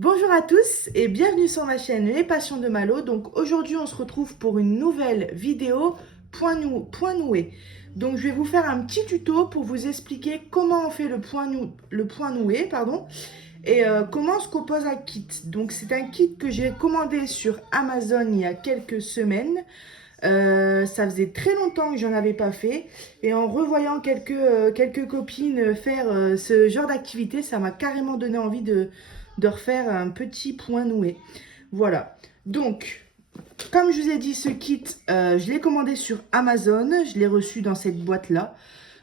Bonjour à tous et bienvenue sur ma chaîne Les Passions de Malo. Donc aujourd'hui on se retrouve pour une nouvelle vidéo point noué. Donc je vais vous faire un petit tuto pour vous expliquer comment on fait le point noué, et comment se compose un kit. Donc c'est un kit que j'ai commandé sur Amazon il y a quelques semaines. Ça faisait très longtemps que j'en avais pas fait et en revoyant quelques copines faire ce genre d'activité, ça m'a carrément donné envie de refaire un petit point noué. Voilà, donc comme je vous ai dit, ce kit, je l'ai commandé sur Amazon, je l'ai reçu dans cette boîte-là.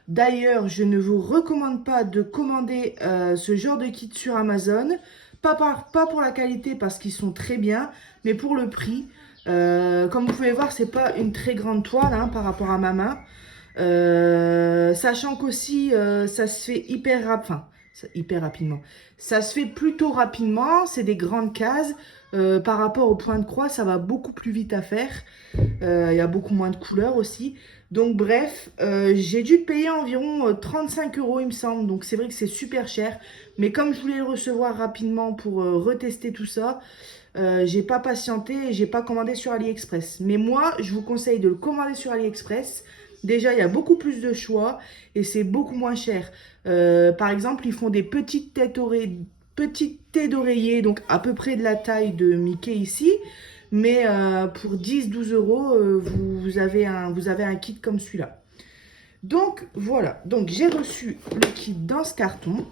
D'ailleurs, je ne vous recommande pas de commander ce genre de kit sur Amazon, pas pour la qualité parce qu'ils sont très bien, mais pour le prix. Comme vous pouvez voir, c'est pas une très grande toile hein, par rapport à ma main. Sachant qu'aussi, ça se fait hyper rapidement. Ça se fait plutôt rapidement, c'est des grandes cases. Par rapport au point de croix, ça va beaucoup plus vite à faire. Il y a beaucoup moins de couleurs aussi. Donc bref, j'ai dû payer environ 35 euros il me semble. Donc c'est vrai que c'est super cher. Mais comme je voulais le recevoir rapidement pour retester tout ça, j'ai pas patienté et j'ai pas commandé sur AliExpress. Mais moi, je vous conseille de le commander sur AliExpress. Déjà, il y a beaucoup plus de choix et c'est beaucoup moins cher. Par exemple, ils font des petites têtes d'oreiller, donc à peu près de la taille de Mickey ici. Mais pour 10-12 euros, vous avez un kit comme celui-là. Donc voilà, donc j'ai reçu le kit dans ce carton.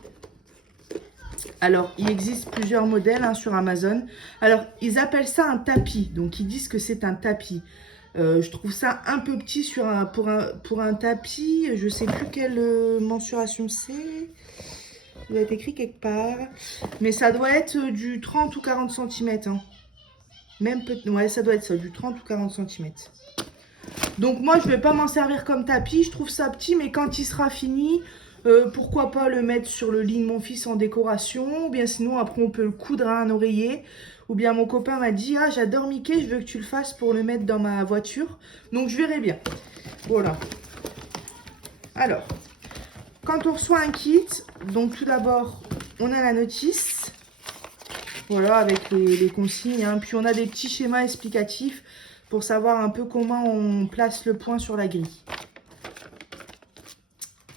Alors, il existe plusieurs modèles hein, sur Amazon. Alors, ils appellent ça un tapis. Donc, ils disent que c'est un tapis. Je trouve ça un peu petit pour un tapis. Je ne sais plus quelle mensuration c'est. Ça doit être écrit quelque part. Mais ça doit être du 30 ou 40 cm. Hein. Même peut ouais, ça doit être ça, du 30 ou 40 cm. Donc moi, je ne vais pas m'en servir comme tapis. Je trouve ça petit, mais quand il sera fini, pourquoi pas le mettre sur le lit de mon fils en décoration. Ou bien sinon, après, on peut le coudre à un oreiller. Ou bien mon copain m'a dit, ah, j'adore Mickey, je veux que tu le fasses pour le mettre dans ma voiture. Donc, je verrai bien. Voilà. Alors, quand on reçoit un kit, donc tout d'abord, on a la notice. Voilà, avec les consignes. Hein. Puis, on a des petits schémas explicatifs pour savoir un peu comment on place le point sur la grille.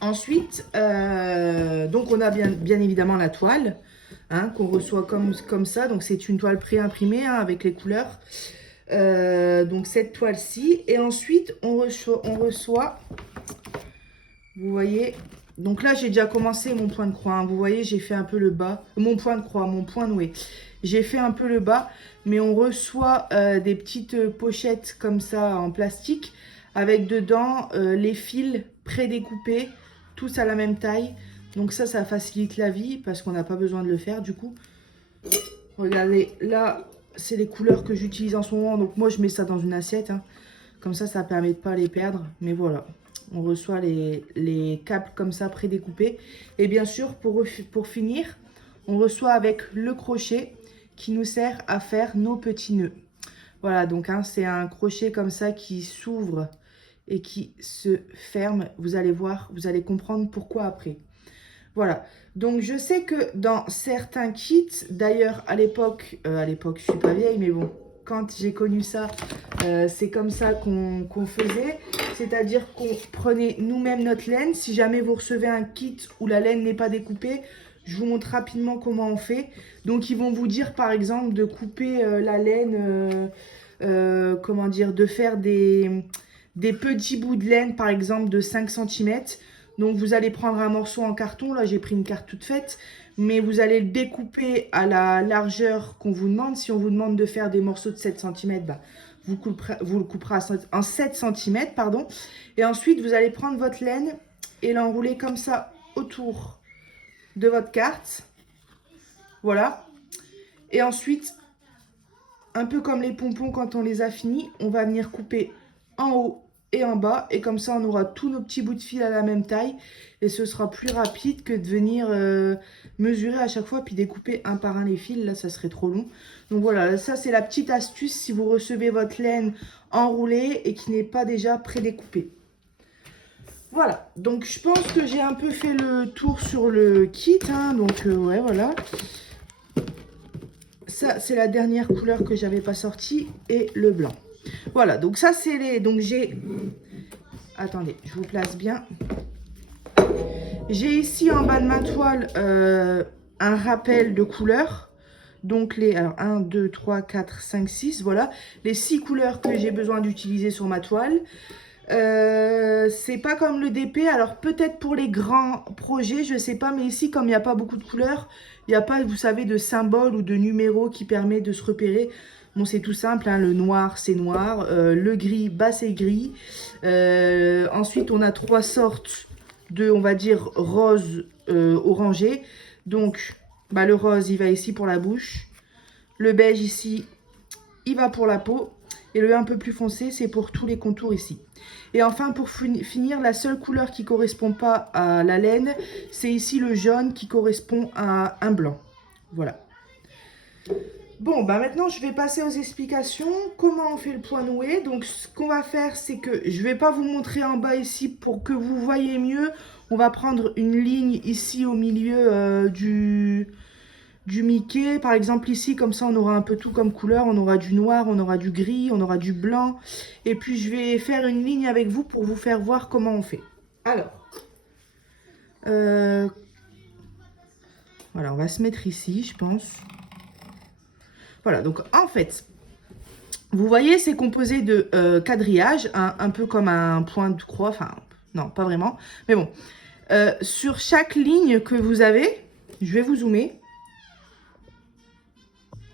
Ensuite, donc on a bien évidemment la toile hein, qu'on reçoit comme ça. Donc c'est une toile pré-imprimée hein, avec les couleurs. Donc cette toile-ci. Et ensuite, on reçoit, vous voyez, donc là j'ai déjà commencé mon point de croix. Hein. Vous voyez, j'ai fait un peu le bas. Mon point de croix, mon point noué. J'ai fait un peu le bas, mais on reçoit des petites pochettes comme ça en plastique avec dedans les fils prédécoupés, tous à la même taille. Donc ça facilite la vie parce qu'on n'a pas besoin de le faire du coup. Regardez, là, c'est les couleurs que j'utilise en ce moment. Donc moi, je mets ça dans une assiette. Hein. Comme ça permet de pas les perdre. Mais voilà, on reçoit les câbles comme ça prédécoupés. Et bien sûr, pour finir, on reçoit avec le crochet qui nous sert à faire nos petits nœuds. Voilà, donc hein, c'est un crochet comme ça qui s'ouvre et qui se ferme. Vous allez voir, vous allez comprendre pourquoi après. Voilà, donc je sais que dans certains kits, d'ailleurs à l'époque, je suis pas vieille, mais bon, quand j'ai connu ça, c'est comme ça qu'on faisait. C'est-à-dire qu'on prenait nous-mêmes notre laine. Si jamais vous recevez un kit où la laine n'est pas découpée, je vous montre rapidement comment on fait. Donc ils vont vous dire par exemple de couper la laine, comment dire, de faire des petits bouts de laine par exemple de 5 cm. Donc vous allez prendre un morceau en carton, là j'ai pris une carte toute faite, mais vous allez le découper à la largeur qu'on vous demande. Si on vous demande de faire des morceaux de 7 cm, bah, vous le couperez en 7 cm, pardon. Et ensuite vous allez prendre votre laine et l'enrouler comme ça autour de votre carte. Voilà. Et ensuite, un peu comme les pompons quand on les a finis, on va venir couper en haut et en bas. Et comme ça, on aura tous nos petits bouts de fil à la même taille. Et ce sera plus rapide que de venir mesurer à chaque fois puis découper un par un les fils. Là, ça serait trop long. Donc voilà, ça c'est la petite astuce si vous recevez votre laine enroulée et qui n'est pas déjà prédécoupée. Voilà, donc je pense que j'ai un peu fait le tour sur le kit. Hein, donc ouais, voilà. ça c'est la dernière couleur que j'avais pas sortie et le blanc. Voilà, donc ça c'est les... Donc j'ai... Attendez, je vous place bien. J'ai ici en bas de ma toile un rappel de couleurs. Donc les... Alors 1, 2, 3, 4, 5, 6, voilà. Les 6 couleurs que j'ai besoin d'utiliser sur ma toile. C'est pas comme le DP, alors peut-être pour les grands projets, je sais pas, mais ici comme il n'y a pas beaucoup de couleurs, il n'y a pas, vous savez, de symbole ou de numéro qui permet de se repérer. Bon, c'est tout simple, hein, le noir c'est noir, le gris, bah c'est gris. Ensuite on a 3 sortes de, on va dire, rose orangé. Donc bah, le rose il va ici pour la bouche, le beige ici il va pour la peau. Et le un peu plus foncé, c'est pour tous les contours ici. Et enfin, pour finir, la seule couleur qui ne correspond pas à la laine, c'est ici le jaune qui correspond à un blanc. Voilà. Bon, bah maintenant, je vais passer aux explications. Comment on fait le point noué? Donc, ce qu'on va faire, c'est que je ne vais pas vous montrer en bas ici pour que vous voyez mieux. On va prendre une ligne ici au milieu du Mickey, par exemple ici, comme ça on aura un peu tout comme couleur, on aura du noir, on aura du gris, on aura du blanc, et puis je vais faire une ligne avec vous pour vous faire voir comment on fait. Alors, voilà, on va se mettre ici, je pense. Voilà, donc en fait, vous voyez, c'est composé de quadrillage, un peu comme un point de croix, enfin, non, pas vraiment, mais bon. Sur chaque ligne que vous avez, je vais vous zoomer.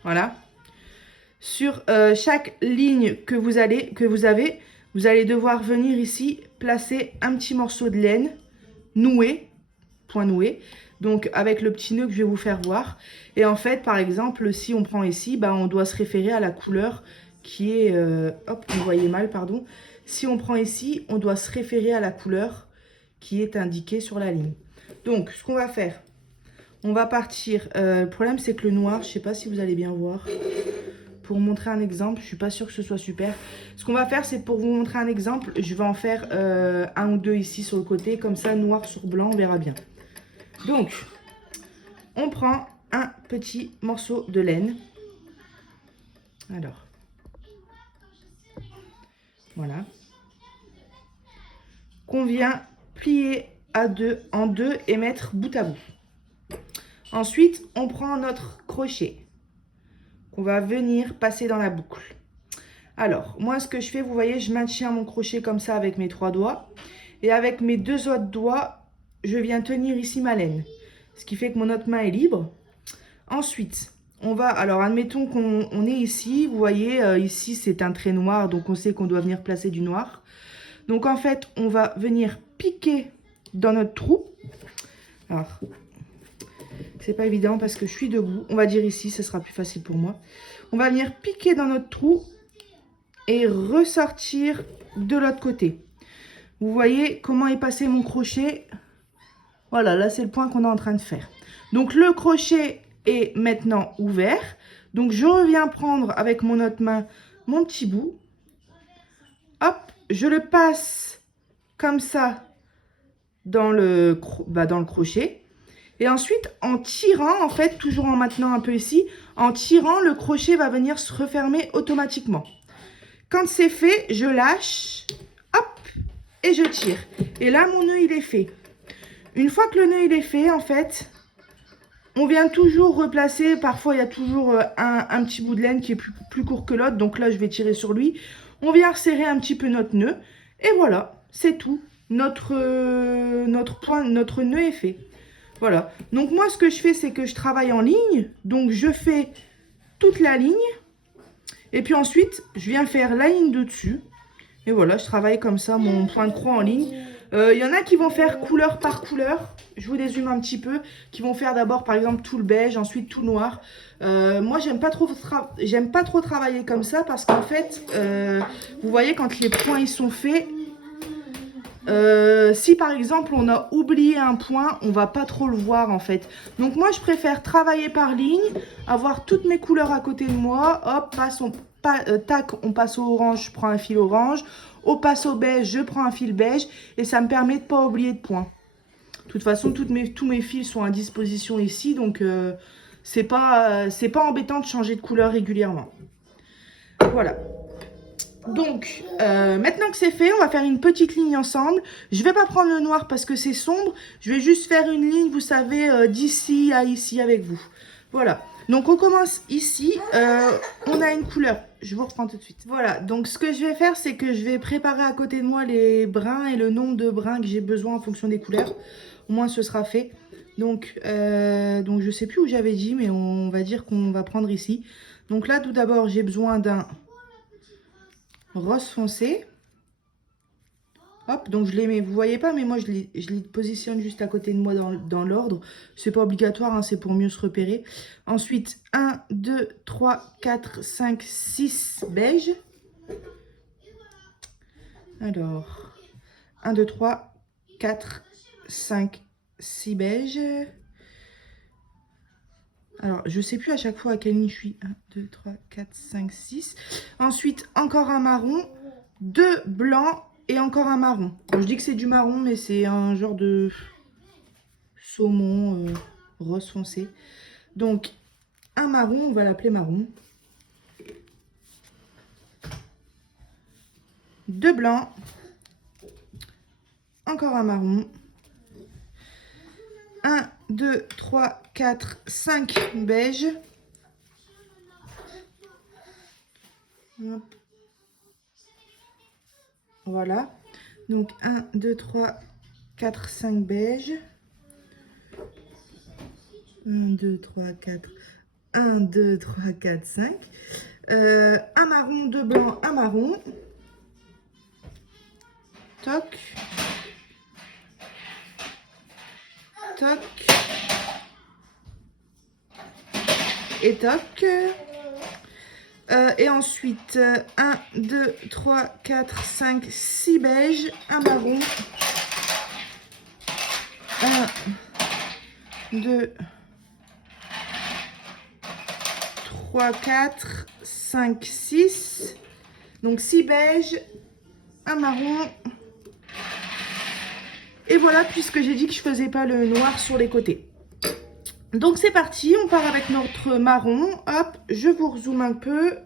Voilà. Sur chaque ligne que vous avez, vous allez devoir venir ici placer un petit morceau de laine noué, point noué. Donc avec le petit nœud que je vais vous faire voir. Et en fait, par exemple, si on prend ici, bah, on doit se référer à la couleur qui est... hop, vous voyez mal, pardon. Si on prend ici, on doit se référer à la couleur qui est indiquée sur la ligne. Donc, ce qu'on va faire, on va partir... le problème, c'est que le noir, je ne sais pas si vous allez bien voir. Pour vous montrer un exemple, je ne suis pas sûre que ce soit super. Ce qu'on va faire, c'est pour vous montrer un exemple, je vais en faire un ou deux ici sur le côté. Comme ça, noir sur blanc, on verra bien. Donc, on prend un petit morceau de laine. Alors, voilà. Qu'on vient plier en deux et mettre bout à bout. Ensuite, on prend notre crochet qu'on va venir passer dans la boucle. Alors, moi, ce que je fais, vous voyez, je maintiens mon crochet comme ça avec mes 3 doigts. Et avec mes 2 autres doigts, je viens tenir ici ma laine. Ce qui fait que mon autre main est libre. Ensuite, on va, alors admettons qu'on est ici. Vous voyez, ici, c'est un trait noir, donc on sait qu'on doit venir placer du noir. Donc, en fait, on va venir piquer dans notre trou. Alors, c'est pas évident parce que je suis debout. On va dire ici, ce sera plus facile pour moi. On va venir piquer dans notre trou et ressortir de l'autre côté. Vous voyez comment est passé mon crochet? Voilà, là c'est le point qu'on est en train de faire. Donc le crochet est maintenant ouvert. Donc je reviens prendre avec mon autre main mon petit bout. Hop, je le passe comme ça dans le crochet. Et ensuite, en tirant, en fait, toujours en maintenant un peu ici, en tirant, le crochet va venir se refermer automatiquement. Quand c'est fait, je lâche, hop, et je tire. Et là, mon nœud, il est fait. Une fois que le nœud, il est fait, en fait, on vient toujours replacer. Parfois, il y a toujours un petit bout de laine qui est plus court que l'autre. Donc là, je vais tirer sur lui. On vient resserrer un petit peu notre nœud. Et voilà, c'est tout. Notre nœud est fait. Voilà, donc moi ce que je fais, c'est que je travaille en ligne. Donc je fais toute la ligne. Et puis ensuite, je viens faire la ligne de dessus. Et voilà, je travaille comme ça mon point de croix en ligne. Il y en a qui vont faire couleur par couleur. Je vous dézoome un petit peu. Qui vont faire d'abord par exemple tout le beige, ensuite tout noir. Moi, j'aime pas trop travailler comme ça parce qu'en fait, vous voyez quand les points ils sont faits... si par exemple on a oublié un point, on va pas trop le voir en fait. Donc moi je préfère travailler par ligne, avoir toutes mes couleurs à côté de moi. Hop, tac, on passe au orange, je prends un fil orange. On passe au beige, je prends un fil beige. Et ça me permet de pas oublier de points. De toute façon, tous mes fils sont à disposition ici. Donc C'est pas embêtant de changer de couleur régulièrement. Voilà. Donc, maintenant que c'est fait, on va faire une petite ligne ensemble. Je vais pas prendre le noir parce que c'est sombre. Je vais juste faire une ligne, vous savez, d'ici à ici avec vous. Voilà. Donc, on commence ici. On a une couleur. Je vous reprends tout de suite. Voilà. Donc, ce que je vais faire, c'est que je vais préparer à côté de moi les brins et le nombre de brins que j'ai besoin en fonction des couleurs. Au moins, ce sera fait. Donc je sais plus où j'avais dit, mais on va dire qu'on va prendre ici. Donc là, tout d'abord, j'ai besoin d'un rose foncé. Hop, donc je les mets, vous voyez pas, mais moi je les positionne juste à côté de moi dans l'ordre. C'est pas obligatoire, hein, c'est pour mieux se repérer. Ensuite, 1, 2, 3, 4, 5, 6 beige. Alors, 1, 2, 3, 4, 5, 6 beige. Alors, je sais plus à chaque fois à quelle ligne je suis. 1, 2, 3, 4, 5, 6. Ensuite, encore un marron, 2 blancs et encore un marron. Bon, je dis que c'est du marron, mais c'est un genre de saumon rose foncé. Donc, un marron, on va l'appeler marron. 2 blancs. Encore un marron. 1, 2, 3, 4, 5 beige. Hop. Voilà. Donc 1, 2, 3, 4, 5 beige. 1, 2, 3, 4. 1, 2, 3, 4, 5. Un marron, 2 blancs, un marron. Toc. Toc. Et toc. Et ensuite, 1, 2, 3, 4, 5, 6 beige, un marron. 1, 2, 3, 4, 5, 6. Donc 6 beige, un marron. Et voilà, puisque j'ai dit que je faisais pas le noir sur les côtés. Donc c'est parti, on part avec notre marron. Hop, je vous rezoome un peu.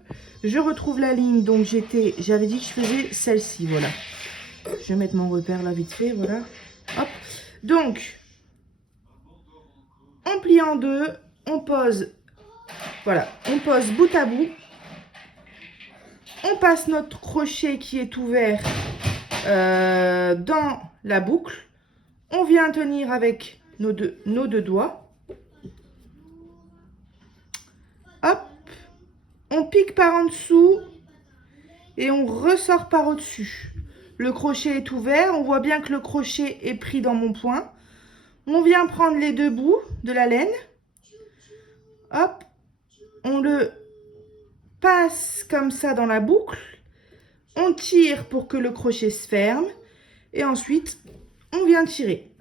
Je retrouve la ligne, donc j'avais dit que je faisais celle-ci, voilà. Je vais mettre mon repère là vite fait, voilà. Hop, donc on plie en deux, on pose, voilà, on pose bout à bout. On passe notre crochet qui est ouvert dans la boucle. On vient tenir avec nos deux doigts. Hop, on pique par en dessous et on ressort par au-dessus. Le crochet est ouvert, on voit bien que le crochet est pris dans mon point. On vient prendre les deux bouts de la laine. Hop, on le passe comme ça dans la boucle. On tire pour que le crochet se ferme. Et ensuite, on vient tirer.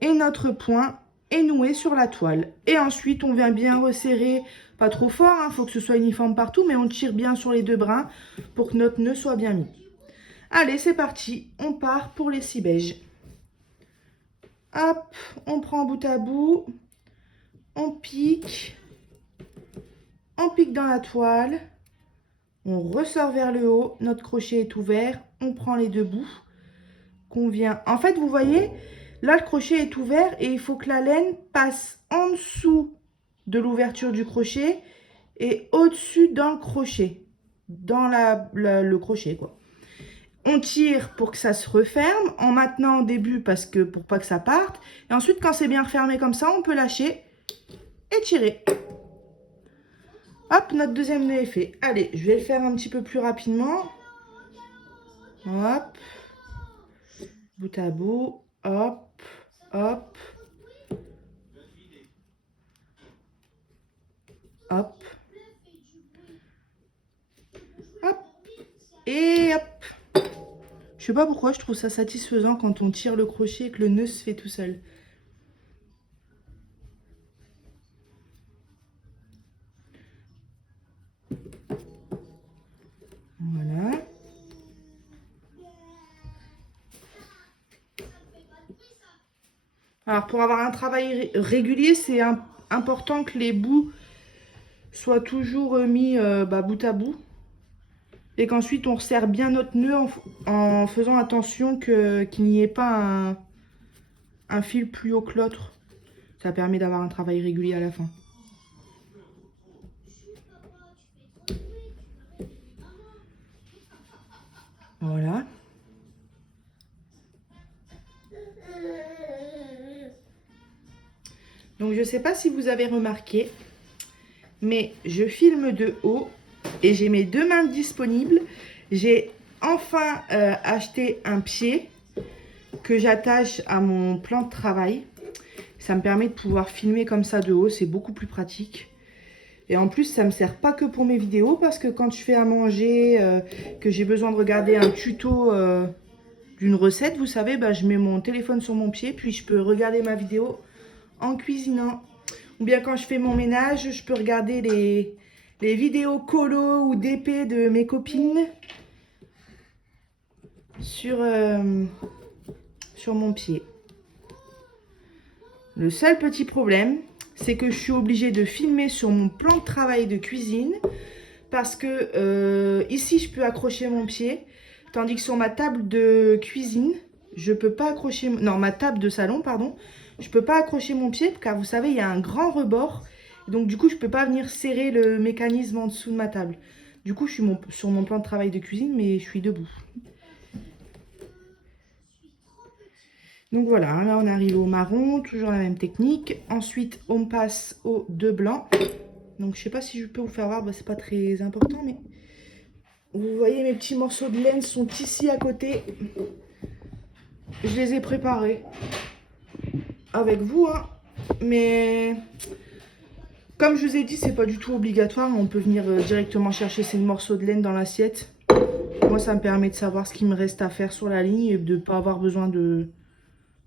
Et notre point est noué sur la toile. Et ensuite, on vient bien resserrer, pas trop fort, hein, faut que ce soit uniforme partout, mais on tire bien sur les deux brins pour que notre nœud soit bien mis. Allez, c'est parti, on part pour les 6 beiges. Hop, on prend bout à bout, on pique dans la toile, on ressort vers le haut, notre crochet est ouvert, on prend les deux bouts qu'on vient... En fait, vous voyez, là, le crochet est ouvert et il faut que la laine passe en dessous de l'ouverture du crochet et au-dessus dans le crochet, dans le crochet, quoi. On tire pour que ça se referme en maintenant au début parce que pour pas que ça parte. Et ensuite, quand c'est bien refermé comme ça, on peut lâcher et tirer. Hop, notre deuxième nœud est fait. Allez, je vais le faire un petit peu plus rapidement. Hop. Bout à bout. Hop. Hop. Hop. Hop. Et hop. Je sais pas pourquoi je trouve ça satisfaisant quand on tire le crochet et que le nœud se fait tout seul. Voilà. Alors pour avoir un travail régulier, c'est important que les bouts soient toujours mis bout à bout. Et qu'ensuite on resserre bien notre nœud en faisant attention qu'il n'y ait pas un fil plus haut que l'autre. Ça permet d'avoir un travail régulier à la fin. Voilà. Donc je ne sais pas si vous avez remarqué, mais je filme de haut et j'ai mes deux mains disponibles. J'ai enfin acheté un pied que j'attache à mon plan de travail. Ça me permet de pouvoir filmer comme ça de haut, c'est beaucoup plus pratique. Et en plus, ça ne me sert pas que pour mes vidéos, parce que quand je fais à manger, que j'ai besoin de regarder un tuto d'une recette, vous savez, bah, je mets mon téléphone sur mon pied, puis je peux regarder ma vidéo en cuisinant. Ou bien quand je fais mon ménage, je peux regarder les vidéos colo ou d'épée de mes copines sur mon pied. Le seul petit problème, c'est que je suis obligée de filmer sur mon plan de travail de cuisine parce que ici, je peux accrocher mon pied, tandis que sur ma table de cuisine, je peux pas accrocher... Non, ma table de salon, pardon, je peux pas accrocher mon pied car vous savez, il y a un grand rebord. Donc du coup, je peux pas venir serrer le mécanisme en dessous de ma table. Du coup, je suis sur mon plan de travail de cuisine, mais je suis debout. Donc voilà, là on arrive au marron, toujours la même technique. Ensuite, on passe aux deux blancs. Donc je sais pas si je peux vous faire voir, bah, c'est pas très important, mais vous voyez mes petits morceaux de laine sont ici à côté. Je les ai préparés avec vous, hein. Mais comme je vous ai dit, c'est pas du tout obligatoire. On peut venir directement chercher ces morceaux de laine dans l'assiette. Moi, ça me permet de savoir ce qu'il me reste à faire sur la ligne et de ne pas avoir besoin de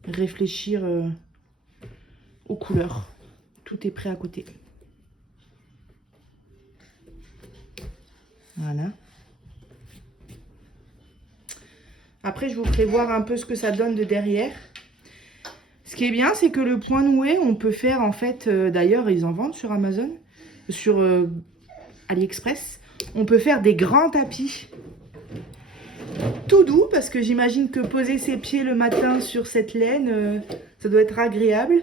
réfléchir aux couleurs. Tout est prêt à côté. Voilà. Après, je vous ferai voir un peu ce que ça donne de derrière. Ce qui est bien, c'est que le point noué, on peut faire en fait, d'ailleurs, ils en vendent sur Amazon, sur AliExpress. On peut faire des grands tapis. Tout doux, parce que j'imagine que poser ses pieds le matin sur cette laine, ça doit être agréable.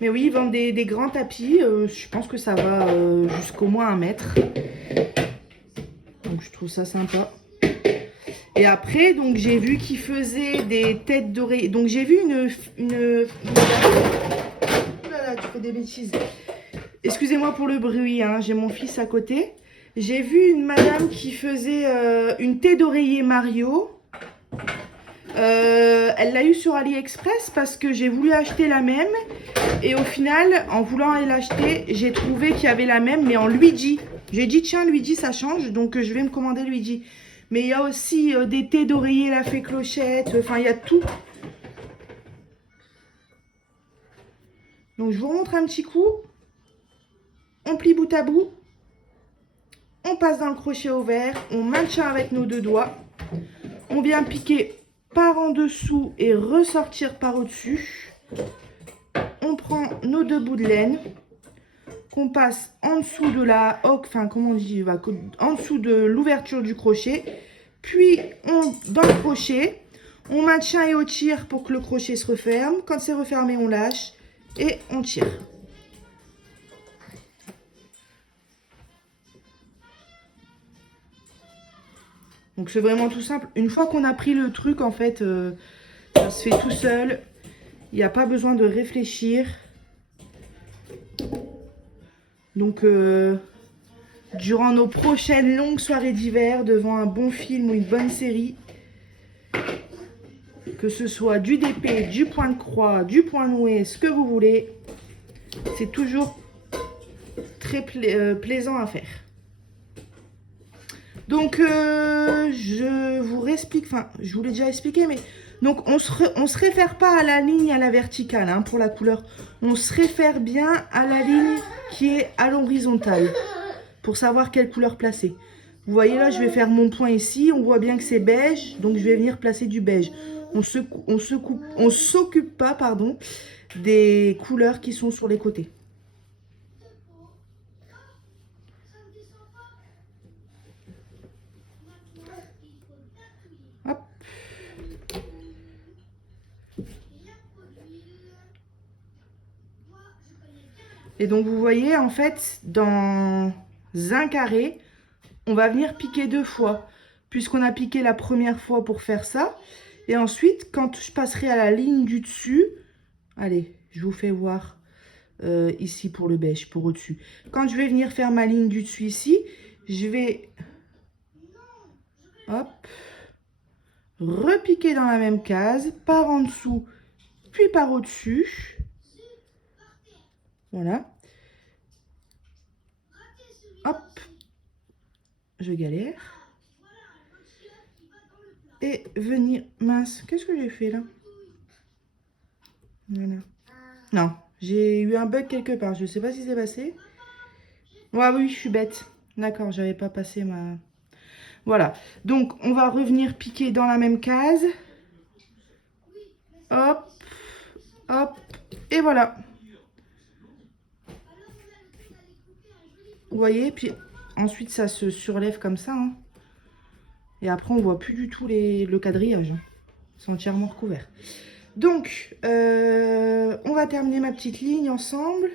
Mais oui, ils vendent des grands tapis. Je pense que ça va jusqu'au moins 1 mètre. Donc je trouve ça sympa. Et après, donc j'ai vu qu'ils faisaient des têtes d'oreiller. Donc j'ai vu une... Oh là là, tu fais des bêtises. Excusez-moi pour le bruit, hein, j'ai mon fils à côté. J'ai vu une madame qui faisait une tête d'oreiller Mario. Elle l'a eu sur AliExpress parce que j'ai voulu acheter la même. Et au final, en voulant l'acheter, j'ai trouvé qu'il y avait la même, mais en Luigi. J'ai dit, tiens, Luigi, ça change, donc je vais me commander Luigi. Mais il y a aussi des têtes d'oreiller, la fée clochette, enfin, il y a tout. Donc, je vous remontre un petit coup. On plie bout à bout. On passe dans le crochet au vert. On maintient avec nos deux doigts. On vient piquer par en dessous et ressortir par au-dessus. On prend nos deux bouts de laine qu'on passe en dessous de la hoque, enfin comment on dit, en dessous de l'ouverture du crochet. Puis dans le crochet, on maintient et on tire pour que le crochet se referme. Quand c'est refermé, on lâche et on tire. Donc c'est vraiment tout simple. Une fois qu'on a pris le truc, en fait, ça se fait tout seul. Il n'y a pas besoin de réfléchir. Donc durant nos prochaines longues soirées d'hiver, devant un bon film ou une bonne série, que ce soit du DP, du point de croix, du point noué, ce que vous voulez, c'est toujours très plaisant à faire. Donc, je vous réexplique, enfin, je vous l'ai déjà expliqué, mais donc on se réfère pas à la ligne à la verticale, hein, pour la couleur. On se réfère bien à la ligne qui est à l'horizontale, pour savoir quelle couleur placer. Vous voyez là, je vais faire mon point ici, on voit bien que c'est beige, donc je vais venir placer du beige. on s'occupe pas, pardon, des couleurs qui sont sur les côtés. Hop. Et donc vous voyez, en fait, dans un carré, on va venir piquer 2 fois, puisqu'on a piqué la première fois pour faire ça. Et ensuite, quand je passerai à la ligne du dessus, allez, je vous fais voir ici pour le beige, pour au-dessus. Quand je vais venir faire ma ligne du dessus ici, je vais, hop, repiquer dans la même case, par en dessous, puis par au-dessus. Voilà. Hop, je galère. Et venir, mince, qu'est-ce que j'ai fait là? Voilà. Non, j'ai eu un bug quelque part, je ne sais pas si c'est passé. Ouais, oui, je suis bête. D'accord, j'avais pas passé ma... Voilà, donc on va revenir piquer dans la même case. Hop, hop, et voilà. Vous voyez, puis ensuite ça se surlève comme ça. Hein. Et après on voit plus du tout le quadrillage. Ils sont entièrement recouverts. Donc, on va terminer ma petite ligne ensemble.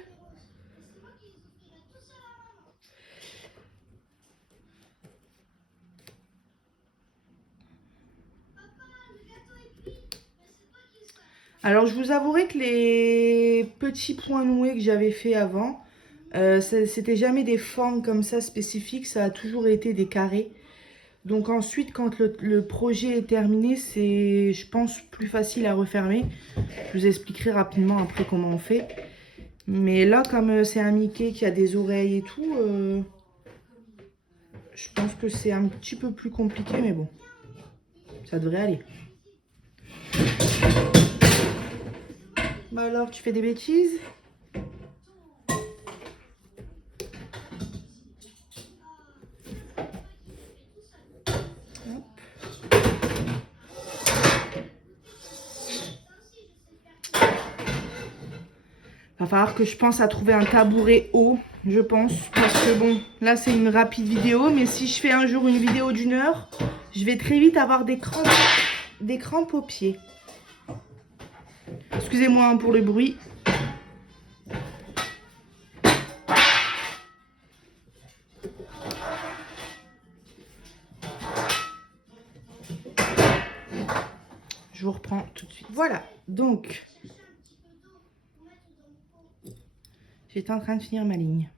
Alors, je vous avouerai que les petits points noués que j'avais fait avant, c'était jamais des formes comme ça spécifiques, ça a toujours été des carrés. Donc ensuite, quand le projet est terminé, c'est, je pense, plus facile à refermer. Je vous expliquerai rapidement après comment on fait. Mais là, comme c'est un Mickey qui a des oreilles et tout, je pense que c'est un petit peu plus compliqué, mais bon, ça devrait aller. Bah alors, tu fais des bêtises? Va falloir que je pense à trouver un tabouret haut, je pense. Parce que bon, là c'est une rapide vidéo. Mais si je fais un jour une vidéo d'1 heure, je vais très vite avoir des crampes aux pieds. Excusez-moi hein, pour le bruit. Je vous reprends tout de suite. Voilà, donc j'étais en train de finir ma ligne.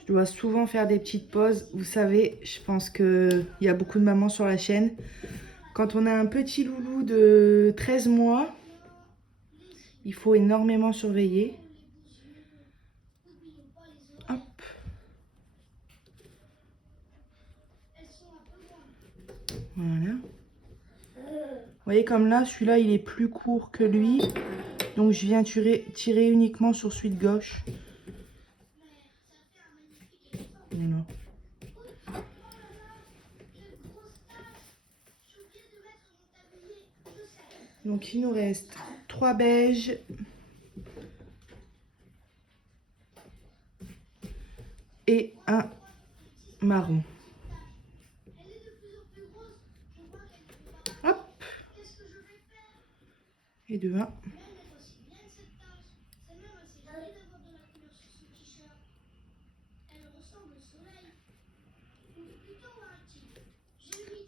Je dois souvent faire des petites pauses. Vous savez, je pense qu'il y a beaucoup de mamans sur la chaîne. Quand on a un petit loulou de 13 mois, il faut énormément surveiller. Hop. Voilà. Vous voyez comme là, celui-là, il est plus court que lui. Donc, je viens tirer uniquement sur celui de gauche. Voilà. Donc, il nous reste 3 beiges. Et un marron. Hop. Et 2, 1.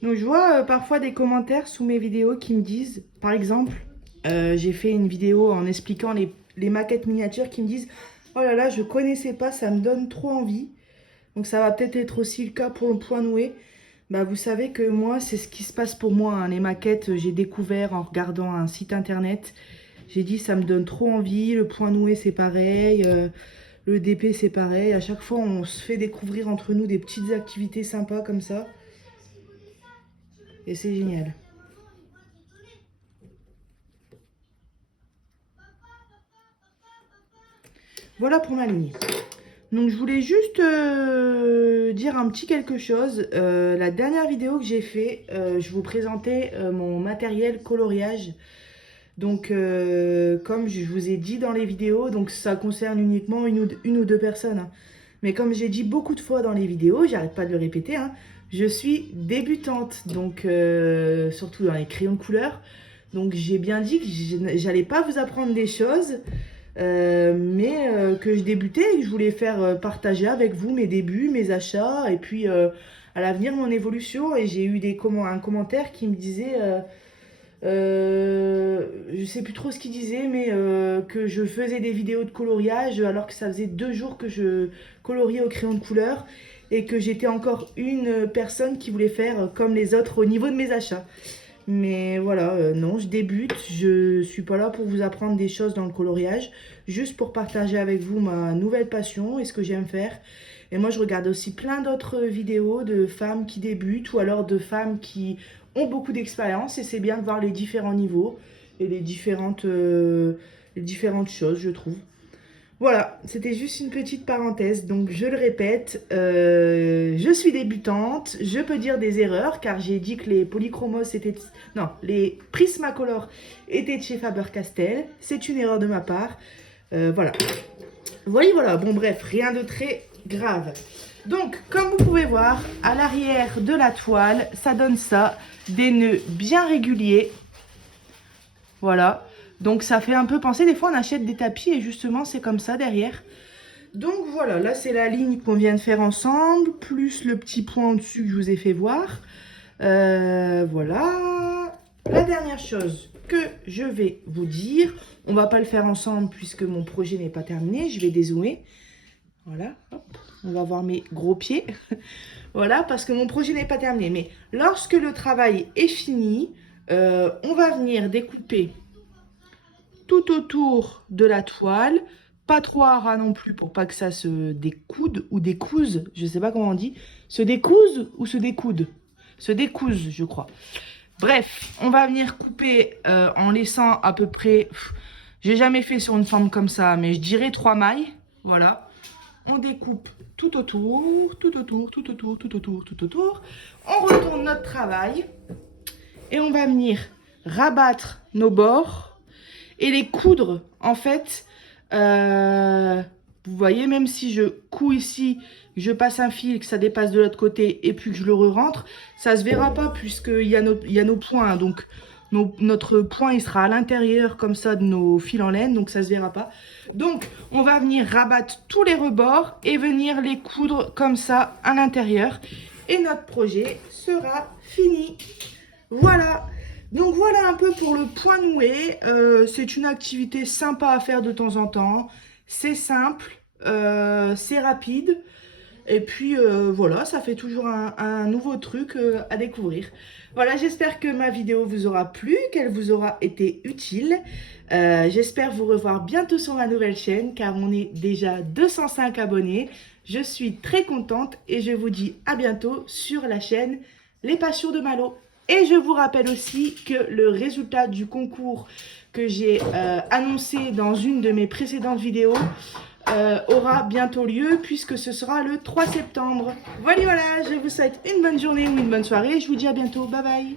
Donc je vois parfois des commentaires sous mes vidéos qui me disent, par exemple, j'ai fait une vidéo en expliquant les maquettes miniatures qui me disent « Oh là là, je connaissais pas, ça me donne trop envie ». Donc ça va peut-être être aussi le cas pour le point noué. Bah, vous savez que moi, c'est ce qui se passe pour moi. Hein. Les maquettes, j'ai découvert en regardant un site internet. J'ai dit ça me donne trop envie, le point noué c'est pareil, le DP c'est pareil. À chaque fois, on se fait découvrir entre nous des petites activités sympas comme ça. Et c'est génial. Voilà pour ma ligne. Donc je voulais juste dire un petit quelque chose. La dernière vidéo que j'ai fait, je vous présentais mon matériel coloriage. Donc comme je vous ai dit dans les vidéos, donc ça concerne uniquement une ou deux personnes, hein. Mais comme j'ai dit beaucoup de fois dans les vidéos, j'arrête pas de le répéter, hein, je suis débutante, donc surtout dans les crayons de couleur. Donc j'ai bien dit que j'allais pas vous apprendre des choses. Mais que je débutais et que je voulais faire partager avec vous mes débuts, mes achats et puis à l'avenir mon évolution. Et j'ai eu un commentaire qui me disait, je sais plus trop ce qu'il disait, mais que je faisais des vidéos de coloriage alors que ça faisait 2 jours que je coloriais au crayon de couleur et que j'étais encore une personne qui voulait faire comme les autres au niveau de mes achats. Mais voilà, non, je débute, je suis pas là pour vous apprendre des choses dans le coloriage, juste pour partager avec vous ma nouvelle passion et ce que j'aime faire. Et moi, je regarde aussi plein d'autres vidéos de femmes qui débutent ou alors de femmes qui ont beaucoup d'expérience et c'est bien de voir les différents niveaux et les différentes choses, je trouve. Voilà, c'était juste une petite parenthèse, donc je le répète, je suis débutante, je peux dire des erreurs car j'ai dit que les polychromos étaient... Non, les Prismacolor étaient de chez Faber-Castell, c'est une erreur de ma part, voilà. Voilà, bon bref, rien de très grave. Donc, comme vous pouvez voir, à l'arrière de la toile, ça donne ça, des nœuds bien réguliers, voilà. Donc ça fait un peu penser, des fois on achète des tapis et justement c'est comme ça derrière. Donc voilà, là c'est la ligne qu'on vient de faire ensemble, plus le petit point au-dessus que je vous ai fait voir. Voilà. La dernière chose que je vais vous dire, on va pas le faire ensemble puisque mon projet n'est pas terminé, je vais dézoomer. Voilà, hop, on va voir mes gros pieds. Voilà, parce que mon projet n'est pas terminé. Mais lorsque le travail est fini, on va venir découper tout autour de la toile, pas trop à ras non plus pour pas que ça se découde ou découse, je sais pas comment on dit, se découse ou se découde, se découse je crois. Bref, on va venir couper en laissant à peu près, j'ai jamais fait sur une forme comme ça, mais je dirais 3 mailles, voilà. On découpe tout autour, tout autour, tout autour, tout autour, tout autour. On retourne notre travail et on va venir rabattre nos bords et les coudre, en fait, vous voyez, même si je couds ici, je passe un fil, que ça dépasse de l'autre côté et puis que je le re-rentre, ça se verra pas puisqu'il y a nos points. Donc, notre point, il sera à l'intérieur comme ça de nos fils en laine, donc ça se verra pas. Donc, on va venir rabattre tous les rebords et venir les coudre comme ça à l'intérieur. Et notre projet sera fini. Voilà. Donc voilà un peu pour le point noué, c'est une activité sympa à faire de temps en temps, c'est simple, c'est rapide, et puis voilà, ça fait toujours un nouveau truc à découvrir. Voilà, j'espère que ma vidéo vous aura plu, qu'elle vous aura été utile. J'espère vous revoir bientôt sur ma nouvelle chaîne, car on est déjà 205 abonnés. Je suis très contente et je vous dis à bientôt sur la chaîne Les Passions de Malo. Et je vous rappelle aussi que le résultat du concours que j'ai annoncé dans une de mes précédentes vidéos aura bientôt lieu puisque ce sera le 3 septembre. Voilà, je vous souhaite une bonne journée ou une bonne soirée. Je vous dis à bientôt. Bye bye.